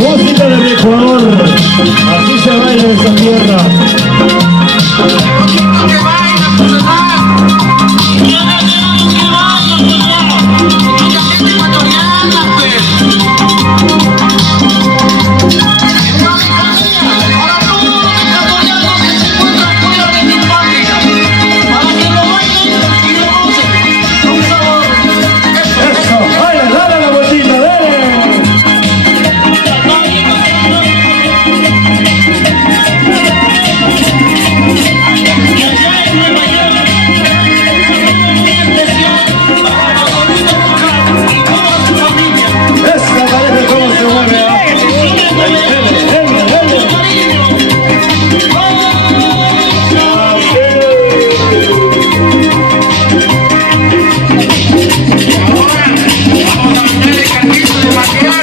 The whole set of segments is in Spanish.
Música del Ecuador, así se baila en esta tierra.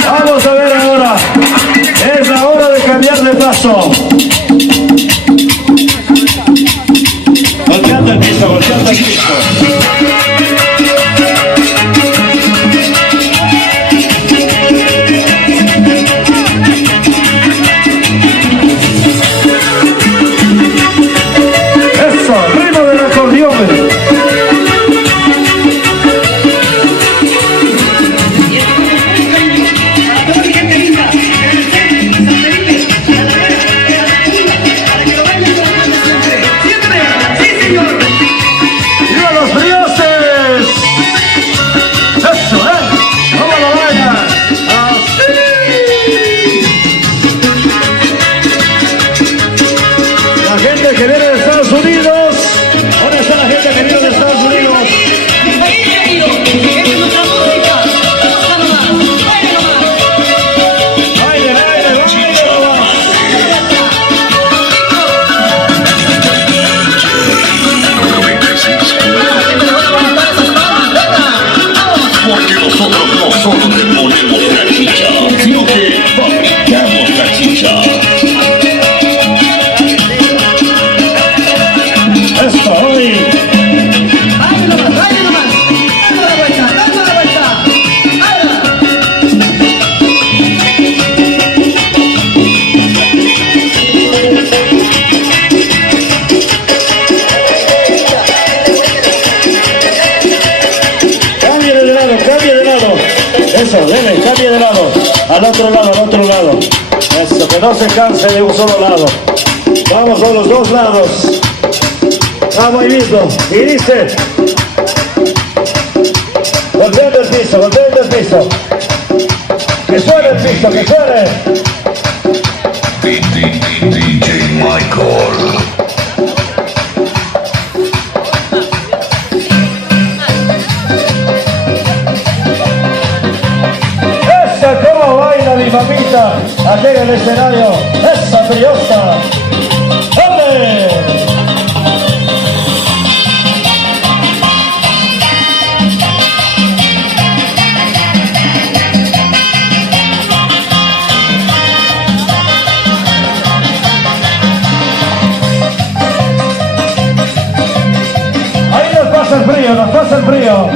Vamos a ver ahora, es la hora de cambiar de paso. Golpeando el piso, golpeando el piso. Eso, dele, cambie de lado. Al otro lado, al otro lado. Eso, que no se canse de un solo lado. Vamos a los dos lados. Vamos ahí mismo. Y dice. Golpeando el piso, golpeando el piso. Que suene el piso, que suene. DJ Michael. Mi mamita, allá en el escenario, esa brillosa. ¡Hombre! Ahí nos pasa el frío, nos pasa el frío.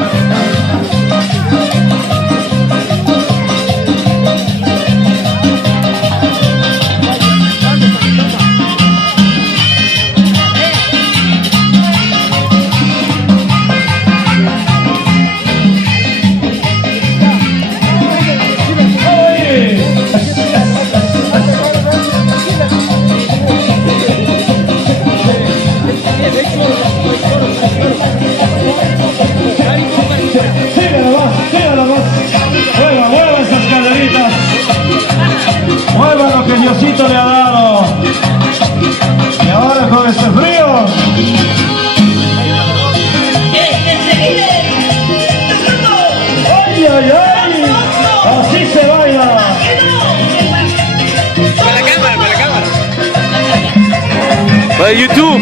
Diosito le ha dado. Y ahora con este frío. ¡Ay, ay, ay! Así se baila. Con la cámara, con la cámara. Para YouTube.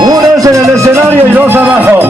Uno es en el escenario y dos abajo.